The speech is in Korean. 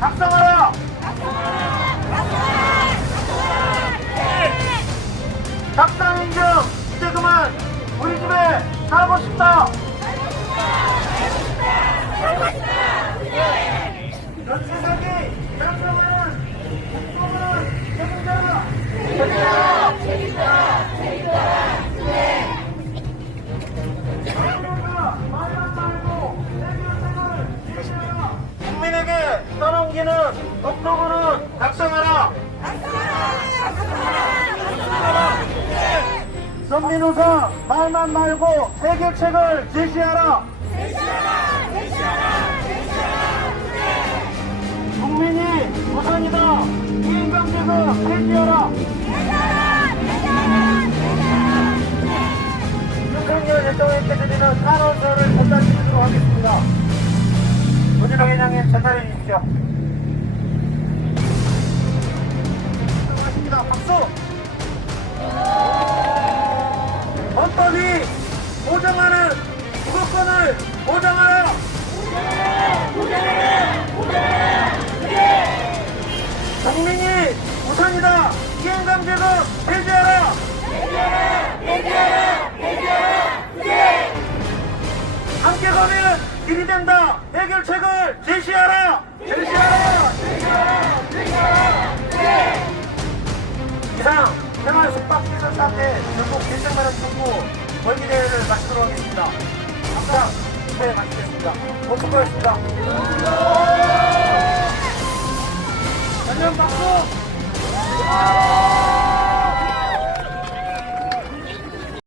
각성하라! 작상인증 이제 그만 우리 집에 살고 싶다! 전 세상이 각성하는 국뽕은 책임져라! 국민에게 떠넘기는 독도군은 각성하라! 선민우사 말만 말고 해결책을 제시하라! 국민이 우선이다! 이인강제도 폐지하라! 윤석열 대통령께 드리는 탄원서를 전달드리도록 하겠습니다. 전달해 주십시오. 수고하십니다. 박수! 헌법이 보장하는 주거권을 보장하라! 국민이 우선이다! 이행강제도 폐지하라! 함께 해결책을 제시하라! 제시하라! 이상 생활 숙박 시설 사태 전국 대책마련 청구 벌기대회를 마치도록 하겠습니다. 감사 네 마치겠습니다. 고수고하셨습니다. 안녕 박수!